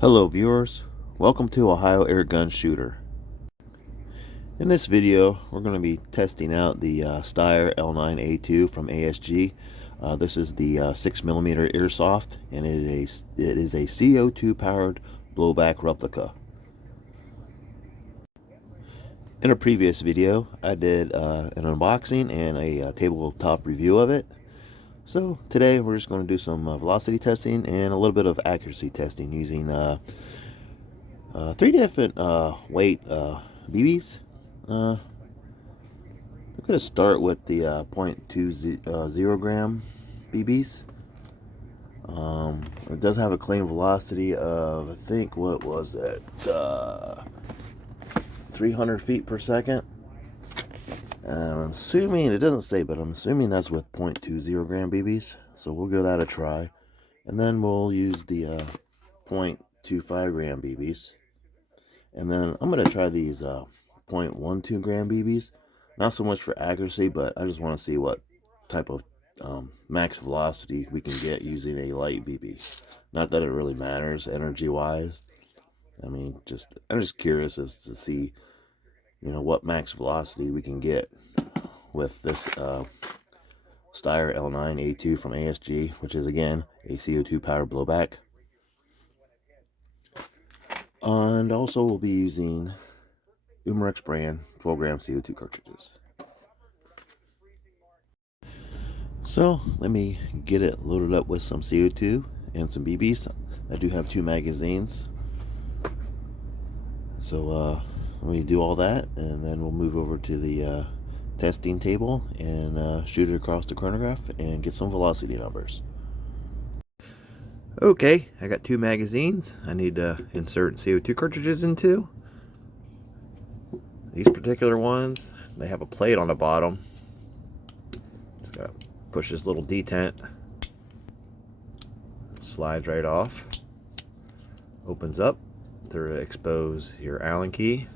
Hello viewers, welcome to Ohio Air Gun Shooter. In this video we're going to be testing out the Steyr L9-A2 from ASG. This is the 6mm Airsoft, and it is a CO2 powered blowback replica. In a previous video I did an unboxing and a tabletop review of it. So today we're just going to do some velocity testing and a little bit of accuracy testing using 3 different weight BBs. We're going to start with the 0.20 gram BBs. It does have a claim velocity of, I think, what was it? 300 feet per second. I'm assuming, it doesn't say, but I'm assuming that's with 0.20 gram BBs. So we'll give that a try. And then we'll use the 0.25 gram BBs. And then I'm going to try these 0.12 gram BBs. Not so much for accuracy, but I just want to see what type of max velocity we can get using a light BB. Not that it really matters energy wise. I mean, I'm just curious as to see, what max velocity we can get with this Steyr L9-A2 from ASG, which is again a CO2 powered blowback. And also we'll be using Umarex brand 12 gram CO2 cartridges. So let me get it loaded up with some CO2 and some BBs. I do have 2 magazines. So let me do all that, and then we'll move over to the testing table and shoot it across the chronograph and get some velocity numbers. Okay, I got 2 magazines I need to insert CO2 cartridges into. These particular ones, they have a plate on the bottom. Just gotta push this little detent. It slides right off. Opens up to expose your Allen key.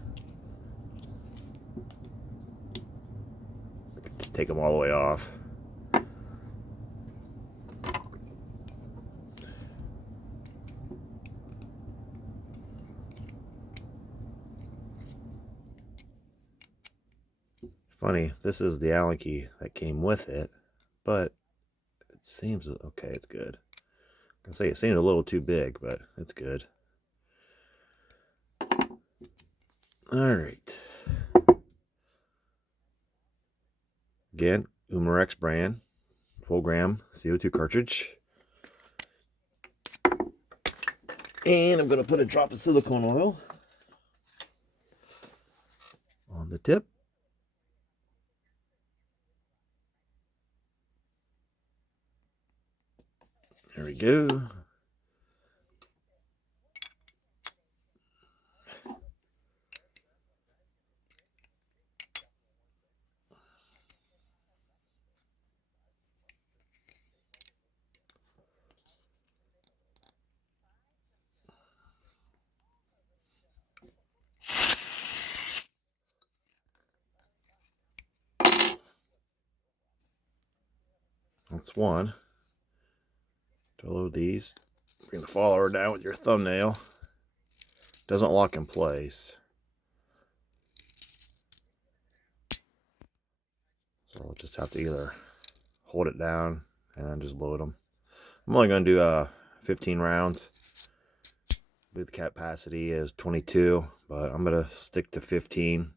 Just take them all the way off. Funny, this is the Allen key that came with it, but it seems okay. It's good. I can say it seems a little too big, but it's good. All right. Again, Umarex brand 12 gram CO2 cartridge. And I'm going to put a drop of silicone oil on the tip. There we go. That's one. To load these, bring the follower down with your thumbnail. Doesn't lock in place. So I'll just have to either hold it down and then just load them. I'm only going to do 15 rounds. The capacity is 22, but I'm going to stick to 15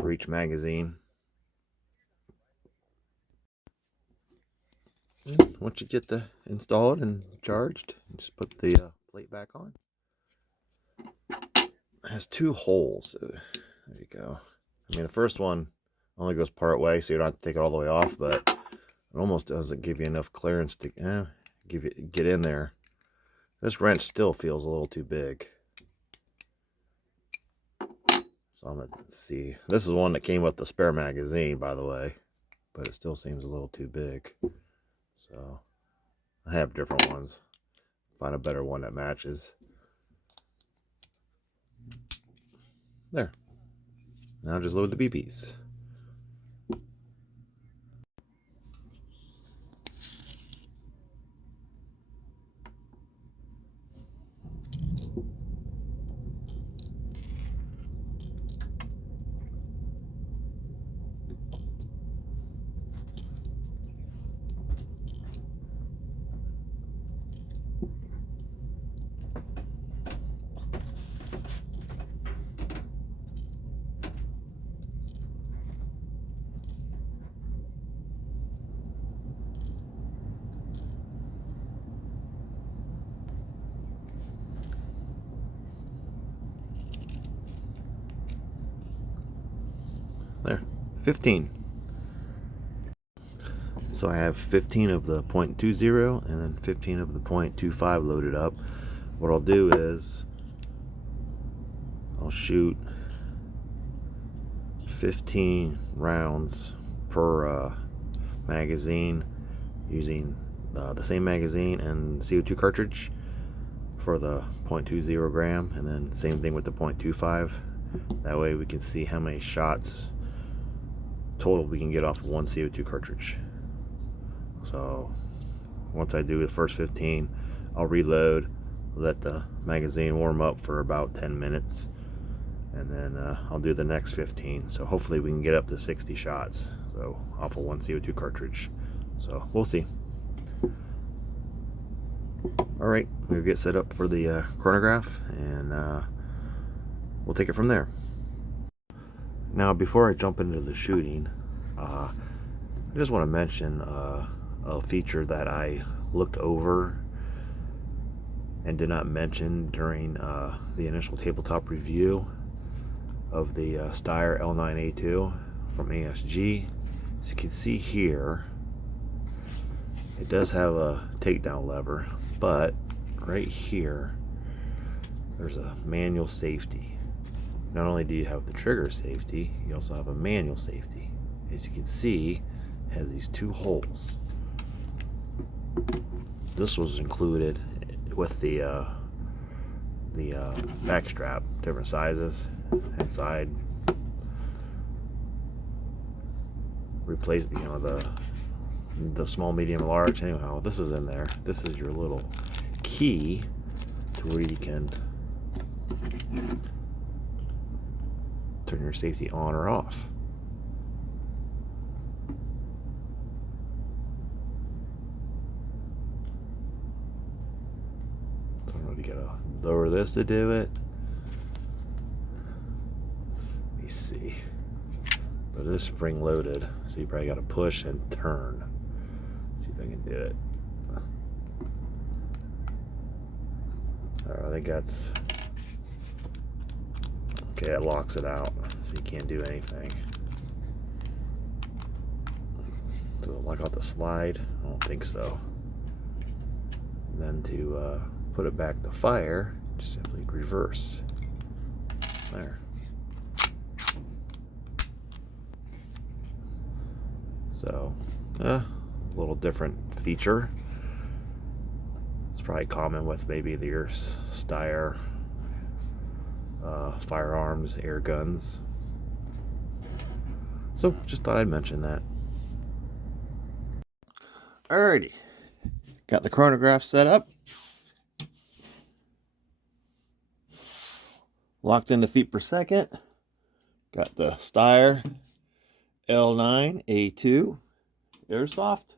for each magazine. And once you get the installed and charged, just put the plate back on. It has 2 holes. So there you go. I mean, the first one only goes part way, so you don't have to take it all the way off, but it almost doesn't give you enough clearance to get in there. This wrench still feels a little too big. So I'm going to see. This is one that came with the spare magazine, by the way, but it still seems a little too big. So I have different ones. Find a better one that matches. There. Now just load the BBs. 15. So I have 15 of the .20 and then 15 of the .25 loaded up. What I'll do is I'll shoot 15 rounds per magazine using the same magazine and CO2 cartridge for the .20 gram, and then same thing with the .25. That way we can see how many shots total we can get off one CO2 cartridge. So once I do the first 15, I'll reload, let the magazine warm up for about 10 minutes, and then I'll do the next 15. So hopefully we can get up to 60 shots so off of one CO2 cartridge. So we'll see. Alright, we'll get set up for the chronograph, and we'll take it from there. Now, before I jump into the shooting, I just want to mention a feature that I looked over and did not mention during the initial tabletop review of the Steyr L9-A2 from ASG. As you can see here, it does have a takedown lever, but right here there's a manual safety. Not only do you have the trigger safety, you also have a manual safety. As you can see, it has these two holes. This was included with the back strap, different sizes inside. Replace, you know, the small, medium, large. Anyhow, this was in there. This is your little key to where you can turn your safety on or off. Don't know if you gotta lower this to do it. Let me see. But it is spring loaded, so you probably gotta push and turn. See if I can do it. I think that's okay. It locks it out, so you can't do anything. Does it lock out the slide? I don't think so. And then to put it back to fire, just simply reverse. There. So, a little different feature. It's probably common with maybe your Steyr firearms, air guns. So, just thought I'd mention that. Alrighty, got the chronograph set up. Locked into feet per second. Got the Steyr L9-A2 Airsoft.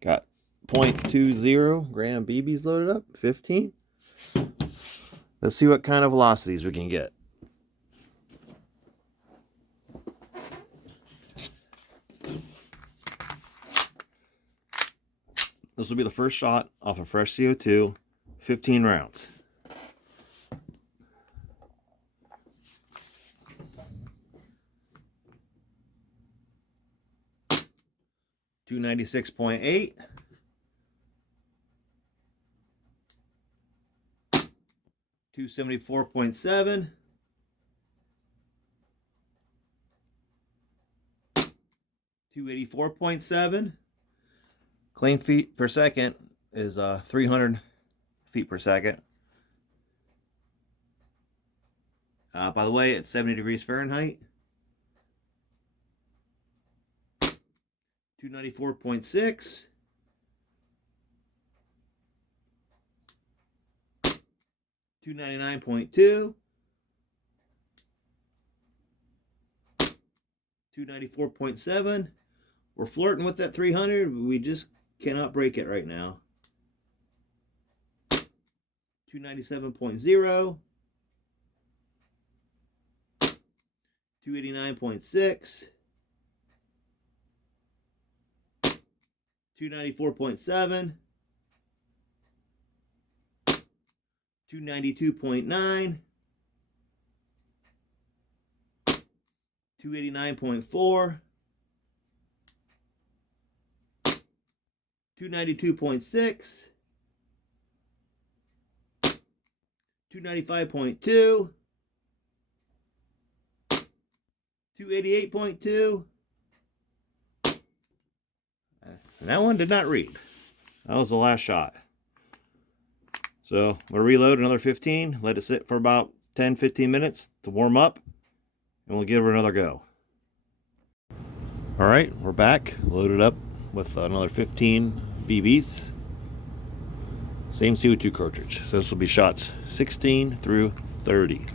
Got .20 gram BBs loaded up, 15. Let's see what kind of velocities we can get. This will be the first shot off of fresh CO2, 15 rounds. .296.8, 274.7, 284.7. Claim feet per second is 300 feet per second. By the way, it's 70 degrees Fahrenheit. 294.6. 299.2. 294.7. We're flirting with that 300. We just cannot break it right now. 297.0. 289.6. 294.7. 292.9. 289.4, 292.6, 295.2, 288.2, and that one did not read. That was the last shot. So I'm going to reload another 15, let it sit for about 10-15 minutes to warm up, and we'll give her another go. All right, we're back, loaded up with another 15 BBs. Same CO2 cartridge. So this will be shots 16 through 30.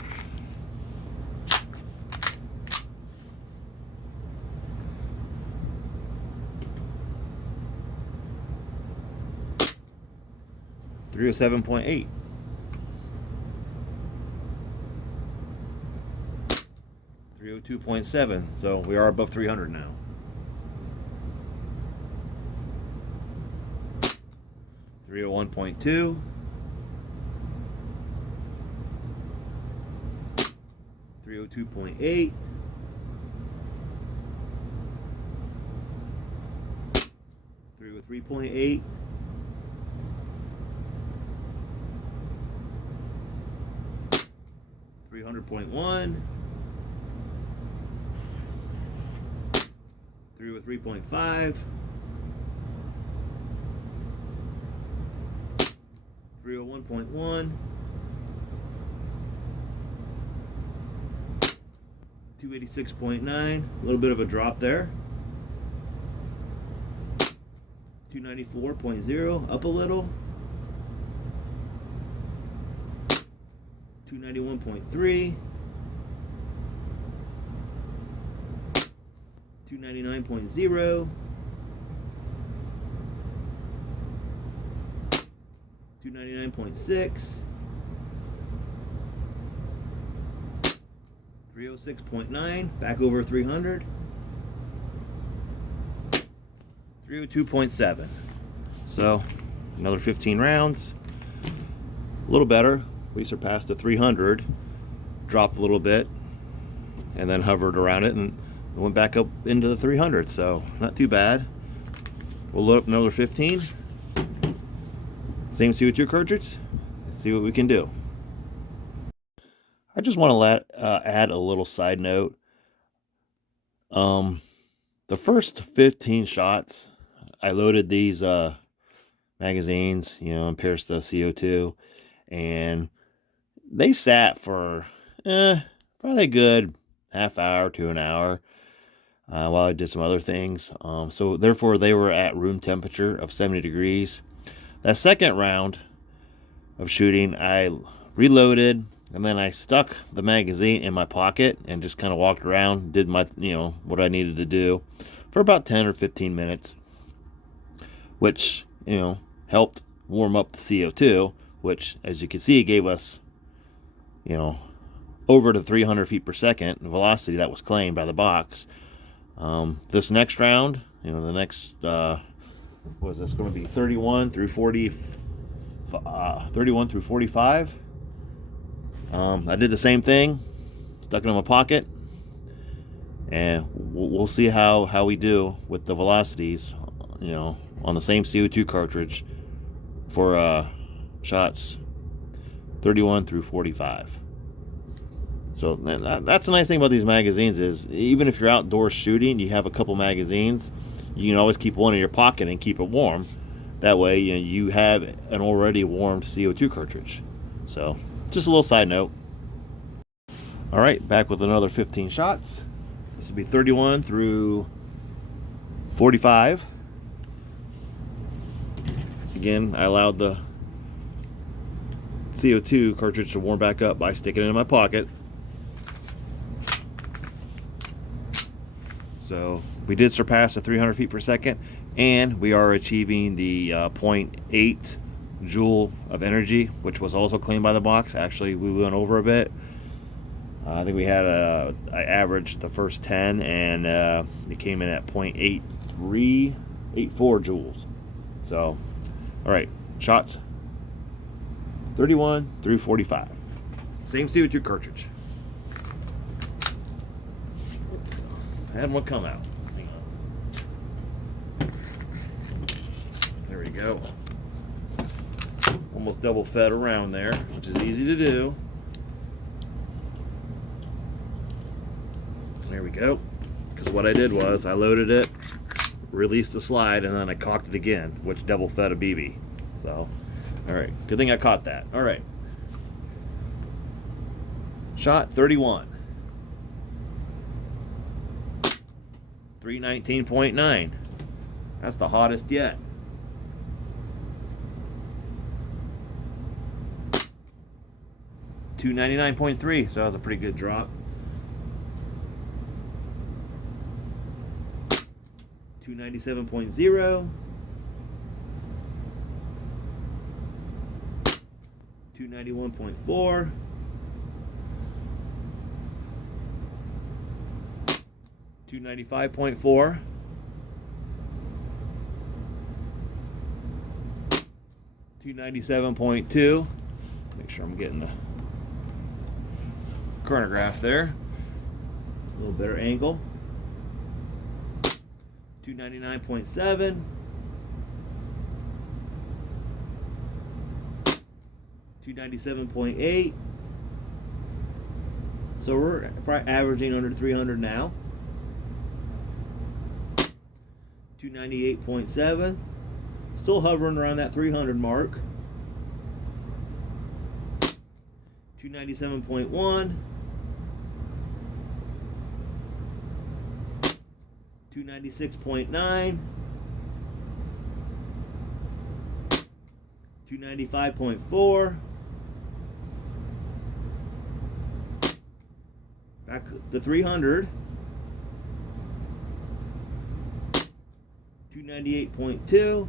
.307.8. 302.7. So we are above 300 now. 301.2. 302.8. 303.8. 300.1. 303.5. 301.1. 286.9. A little bit of a drop there. 294.0. Up a little. 291.3. 299.0. 299.6. 306.9. Back over 300. 302.7. So another 15 rounds. A little better. We surpassed the 300, dropped a little bit, and then hovered around it and went back up into the 300. So not too bad. We'll load up another 15. Same CO2 cartridge. See what we can do. I just want to add a little side note. The first 15 shots, I loaded these magazines, and pierced the CO2, and they sat for probably a good half hour to an hour while I did some other things. So therefore they were at room temperature of 70 degrees. That second round of shooting, I reloaded, and then I stuck the magazine in my pocket and just kind of walked around, did my, what I needed to do for about 10 or 15 minutes, which, helped warm up the CO2, which, as you can see, gave us, over to 300 feet per second velocity that was claimed by the box. This next round, the next, what is this going to be? 31 through 40, 31 through 45. I did the same thing, stuck it in my pocket, and we'll see how we do with the velocities, on the same CO2 cartridge for shots 31 through 45. So that's the nice thing about these magazines is even if you're outdoors shooting, you have a couple magazines, you can always keep one in your pocket and keep it warm. That way, you have an already warmed CO2 cartridge. So just a little side note. All right, back with another 15 shots. This will be 31 through 45. Again, I allowed the CO2 cartridge to warm back up by sticking it in my pocket. So we did surpass the 300 feet per second, and we are achieving the 0.8 joule of energy, which was also claimed by the box. Actually, we went over a bit. I think we had I averaged the first 10, and it came in at 0.8384 joules. So, all right, shots 31 through 45. Same CO2 cartridge. I had one come out. Hang on. There we go. Almost double fed around there, which is easy to do. There we go. Because what I did was I loaded it, released the slide, and then I cocked it again, which double fed a BB. So, all right, good thing I caught that. All right. Shot 31. 319.9. That's the hottest yet. 299.3, so that was a pretty good drop. 297.0. 291.4. 295.4. 297.2. Make sure I'm getting the chronograph there. A little better angle. 299.7. 297.8. So we're probably averaging under 300 now. 298.7. Still hovering around that 300 mark. 297.1. 296.9. 295.4. Back to 300. 298.2.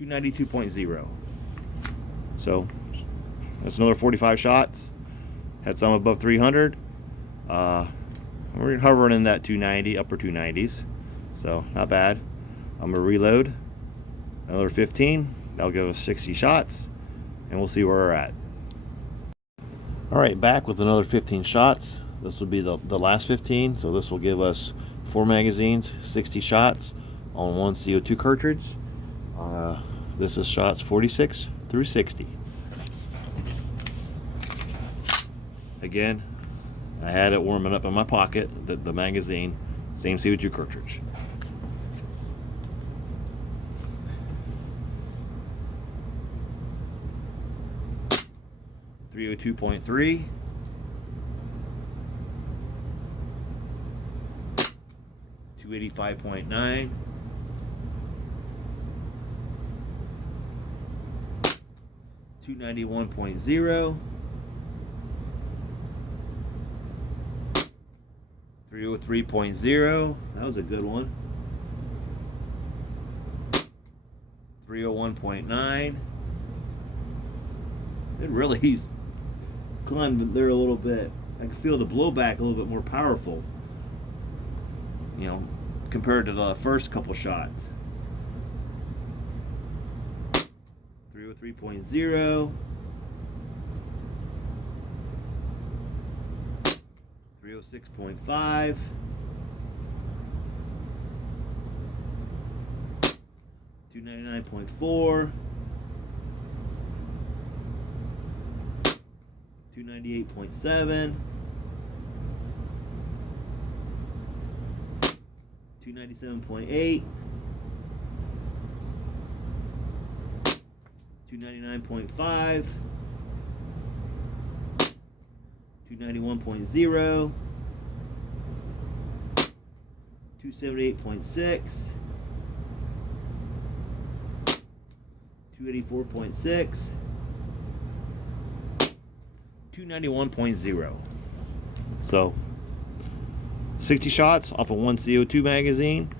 292.0. So that's another 45 shots. Had some above 300. We're hovering in that 290, upper 290s. So not bad. I'm gonna reload another 15. That'll give us 60 shots, and we'll see where we're at. All right, back with another 15 shots. This will be the last 15, so this will give us 4 magazines, 60 shots on one CO2 cartridge. This is shots 46 through 60. Again, I had it warming up in my pocket, the magazine, same CO2 cartridge. .302.3. 285.9. 291.0. 303.0. That was a good one. 301.9. It really climbed there a little bit. I can feel the blowback a little bit more powerful, you know, compared to the first couple shots. 303.0. 306.5. 299.4. 298.7. 297.8. 299.5. 291.0. 278.6. 284.6. 291.0. So 60 shots off of one CO2 magazine,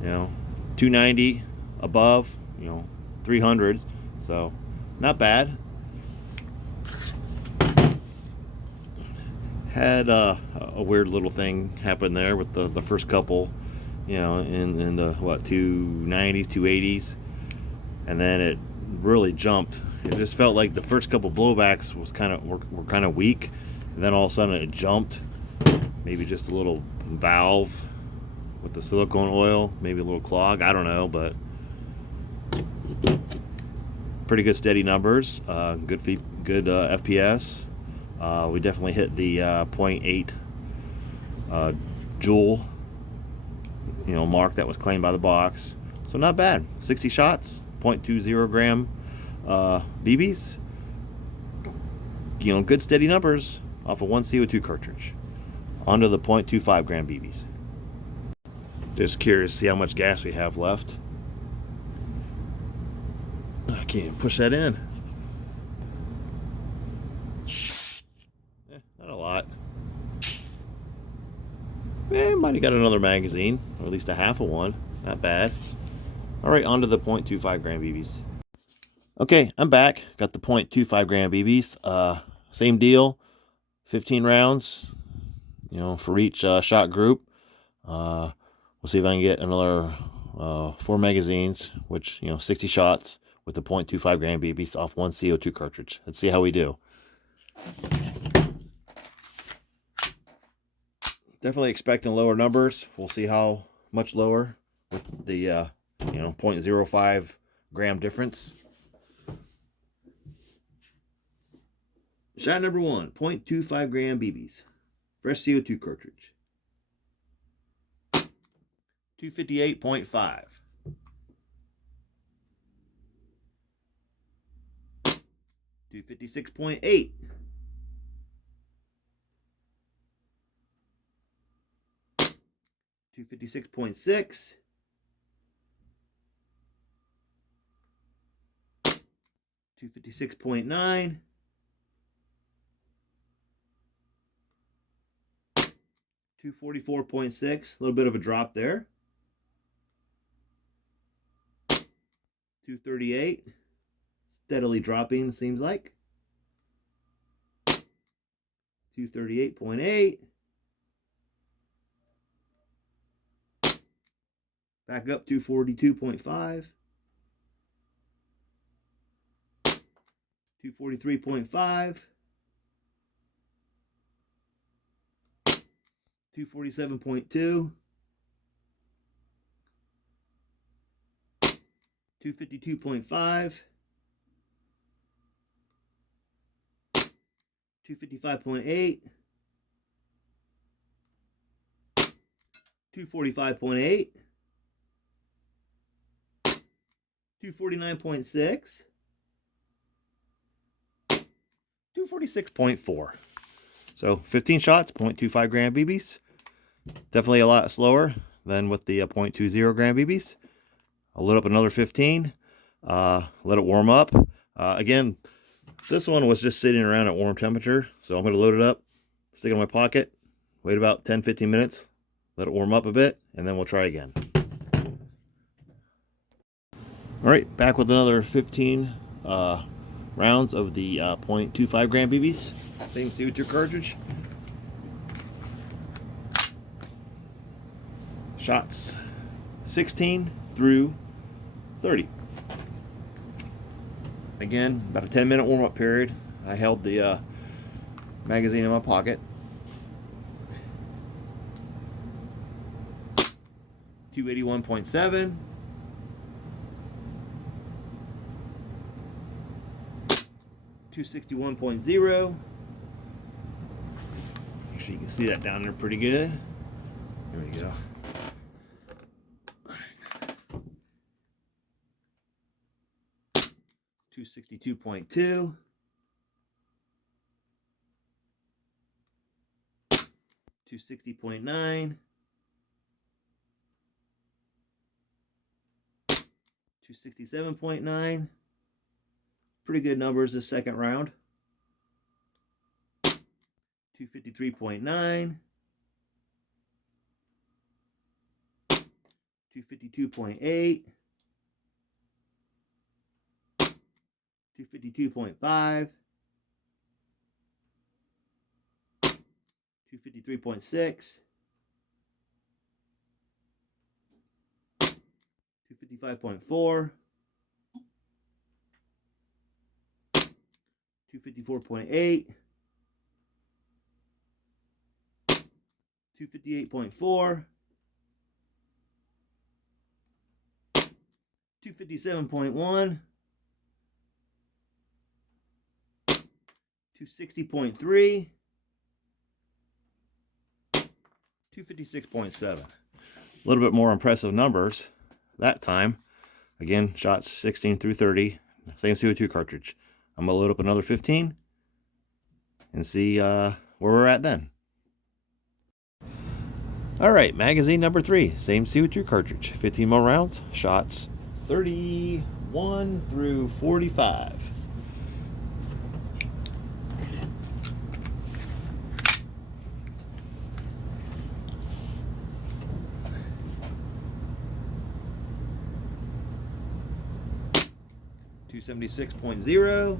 you know, 290 above, you know, 300s, so not bad. Had a weird little thing happen there with the first couple, you know, in the what, 290s, 280s, and then it really jumped. It just felt like the first couple blowbacks was were kind of weak, and and then all of a sudden it jumped. Maybe just a little valve with the silicone oil, maybe a little clog, I don't know, but pretty good steady numbers, good FPS. We definitely hit the 0.8 joule, mark that was claimed by the box. So not bad. 60 shots, 0.20 gram BBs. Good steady numbers off of one CO2 cartridge. Onto the 0.25 gram BBs. Just curious to see how much gas we have left. I can't even push that in. Not a lot. Might have got another magazine, or at least a half of one. Not bad. All right, onto the 0.25 gram BBs. Okay, I'm back. Got the 0.25 gram BBs. Same deal. 15 rounds, for each shot group. We'll see if I can get another 4 magazines, which, 60 shots with the 0.25 gram BBs off one CO2 cartridge. Let's see how we do. Definitely expecting lower numbers. We'll see how much lower with the 0.05 gram difference. Shot number 1, 0.25 gram BBs. Fresh CO2 cartridge. 258.5. 256.8. 256.6. 256.9. 244.6, a little bit of a drop there. 238, steadily dropping, it seems like. 238.8. Back up 242.5. 243.5. 247.2. 252.5. 255.8. 245.8. 249.6. 246.4. So 15 shots, 0.25 gram BBs. Definitely a lot slower than with the 0.20 gram BBs. I'll load up another 15. Let it warm up. Again, this one was just sitting around at warm temperature, so I'm going to load it up, stick it in my pocket, wait about 10-15 minutes, let it warm up a bit, and then we'll try again. All right, back with another 15 rounds of the 0.25 gram BBs. Same CO2 cartridge. Shots 16 through 30. Again, about a 10-minute warm-up period. I held the magazine in my pocket. 281.7. 261.0. Make sure you can see that down there pretty good. There we go. 262.2. 260.9. 267.9. Pretty good numbers this second round. 253.9. 252.8. 252.5. 253.6. 255.4. 254.8. 258.4, 257.1, 260.3, 256.7. A little bit more impressive numbers that time. Again, shots 16 through 30, same CO2 cartridge. I'm gonna load up another 15 and see where we're at then. All right, magazine number 3, same CO2 cartridge, 15 more rounds, shots 31 through 45. .276.0,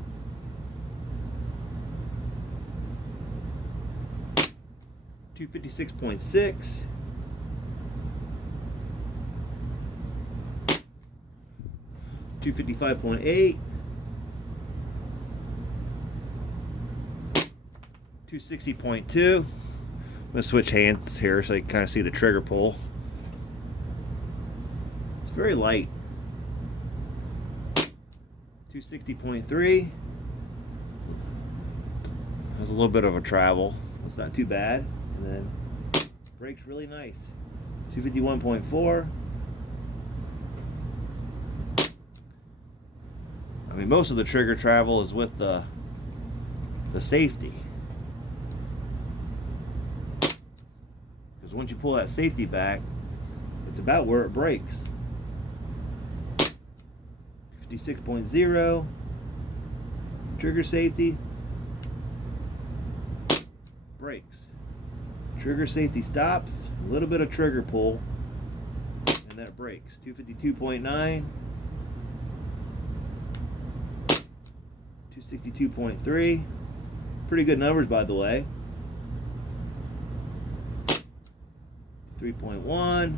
256.6, 255.8, 260.2. I'm gonna switch hands here so you can kind of see the trigger pull. It's very light. 260.3. Has a little bit of a travel. It's not too bad. And then brakes really nice. 251.4. I mean, most of the trigger travel is with the safety. Because once you pull that safety back, it's about where it breaks. 56.0, trigger safety, brakes. Trigger safety stops, a little bit of trigger pull, and then it breaks. 252.9, 262.3, pretty good numbers by the way. 3.1,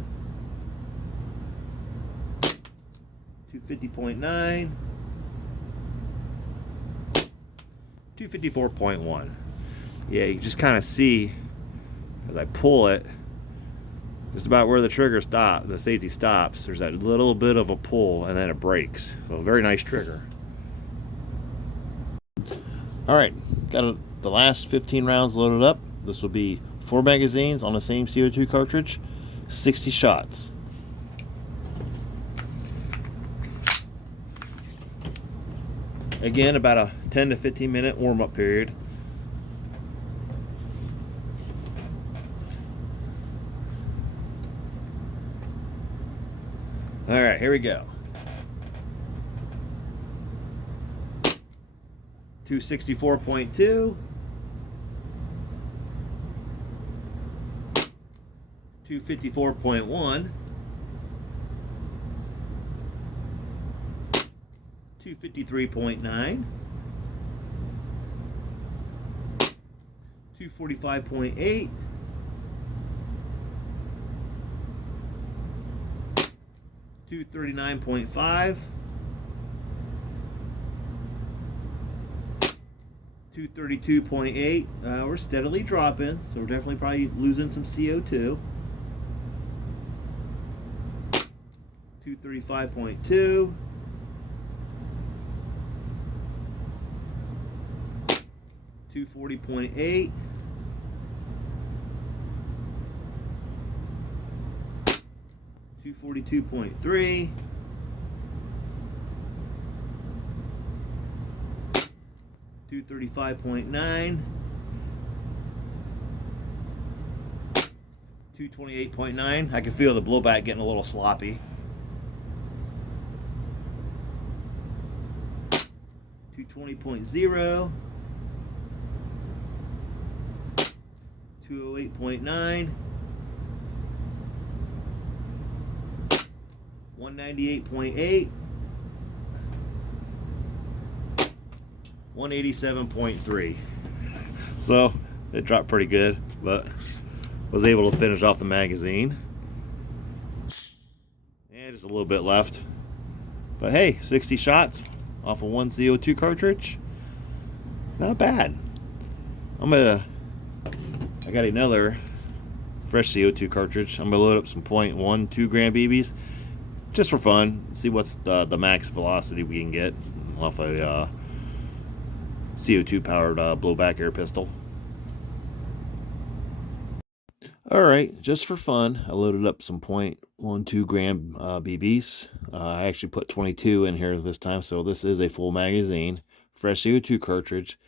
250.9, 254.1. Yeah, you just kind of see as I pull it, just about where the trigger stops, the safety stops, there's that little bit of a pull and then it breaks. So a very nice trigger. All right, got the last 15 rounds loaded up. This will be 4 magazines on the same CO2 cartridge, 60 shots. Again, about a 10 to 15 minute warm-up period. All right, here we go. 264.2, 254.1, 253.9, 245.8, 239.5, 232.8. We're steadily dropping, so we're definitely probably losing some CO2. 235.2, 240.8, 242.3, 235.9, 228.9. I can feel the blowback getting a little sloppy. 220.0, 208.9, 198.8, 187.3. So it dropped pretty good, but was able to finish off the magazine. And just a little bit left. But hey, 60 shots off of 1 CO2 cartridge. Not bad. I got another fresh CO2 cartridge. I'm gonna load up some 0.12 gram BBs just for fun. See what's the max velocity we can get off a CO2 powered blowback air pistol. Alright, just for fun, I loaded up some 0.12 gram BBs. I actually put 22 in here this time, so this is a full magazine. Fresh CO2 cartridge.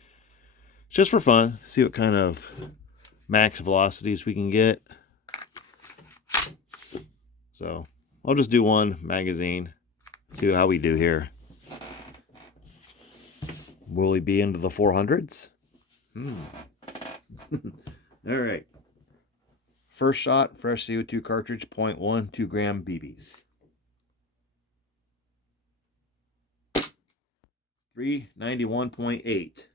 Just for fun, see what kind of max velocities we can get. So, I'll just do one magazine, see how we do here. Will he be into the 400s? Alright. First shot, fresh CO2 cartridge, 0.12 gram BBs. 391.8.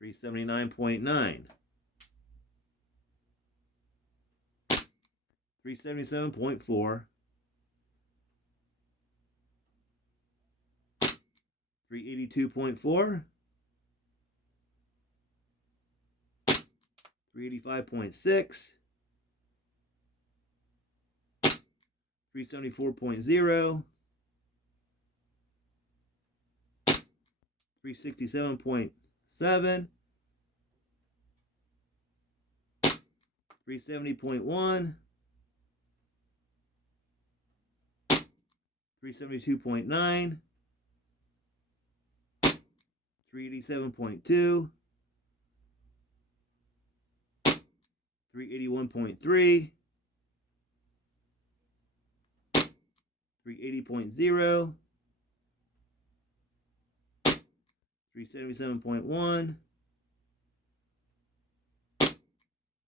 379.9. 377.4. 382.4. 385.6, 374.0, 367.7, 370.1, 372.9, 387.2, 381.3, 380.0, 377.1,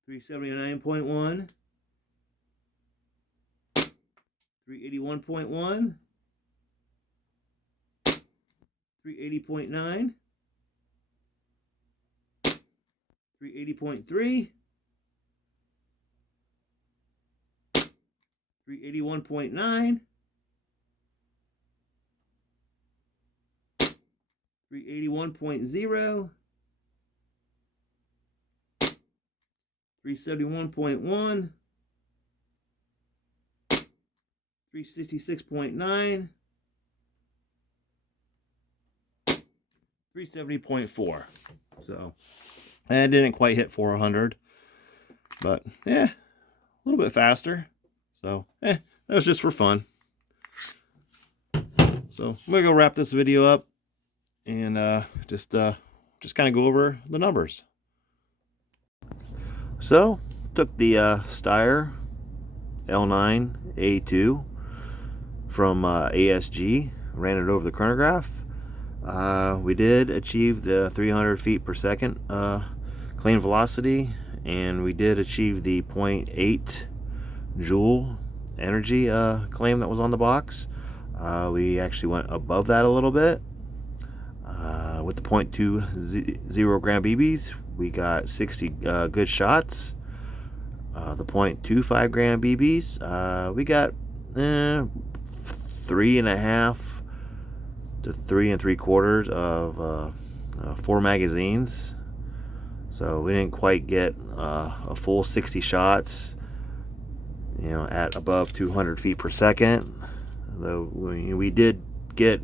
379.1, 381.1, 380.9, 380.3, 381.9, 381.0, 371.1, 366.9, 370.4. So, I didn't quite hit 400, but yeah, a little bit faster. So, that was just for fun. So, I'm gonna go wrap this video up and just kind of go over the numbers. So, took the Steyr L9-A2 from ASG, ran it over the chronograph. We did achieve the 300 feet per second claim velocity, and we did achieve the 0.8 joule energy claim that was on the box. We actually went above that a little bit. With the 0.20 gram BBs, we got 60 good shots. The 0.25 gram BBs, we got 3.5 to 3 3/4 of 4 magazines. So we didn't quite get a full 60 shots, you know, at above 200 feet per second. Though we did get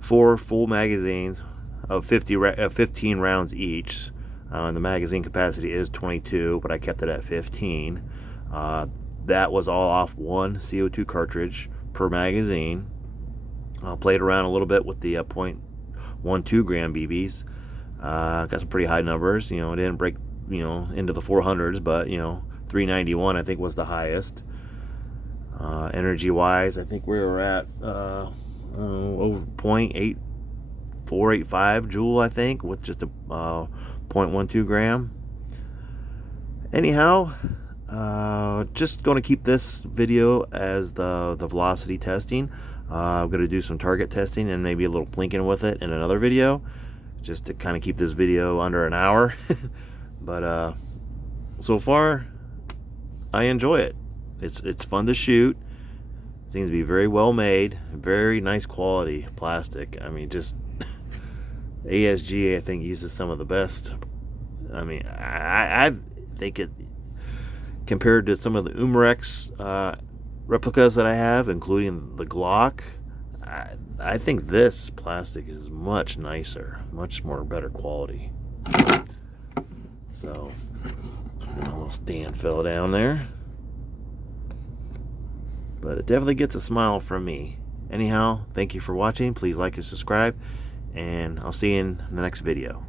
4 full magazines of 15 rounds each. The magazine capacity is 22, but I kept it at 15. That was all off one CO2 cartridge per magazine. Played around a little bit with the 0.12 gram BBs. Got some pretty high numbers. You know, it didn't break, you know, into the 400s, but, you know, 391 I think was the highest. Energy wise, I think we were at over 0.8485 joule, I think, with just a 0.12 gram. Anyhow, just going to keep this video as the velocity testing. I'm going to do some target testing and maybe a little plinking with it in another video, just to kind of keep this video under an hour. But so far, I enjoy it. It's fun to shoot. It seems to be very well made, very nice quality plastic. I mean, just ASG, I think, uses some of the best I mean, I think it, compared to some of the Umarex replicas that I have, including the Glock, I think this plastic is much nicer, much more better quality. So, a little stand fell down there. But it definitely gets a smile from me. Anyhow, thank you for watching. Please like and subscribe, and I'll see you in the next video.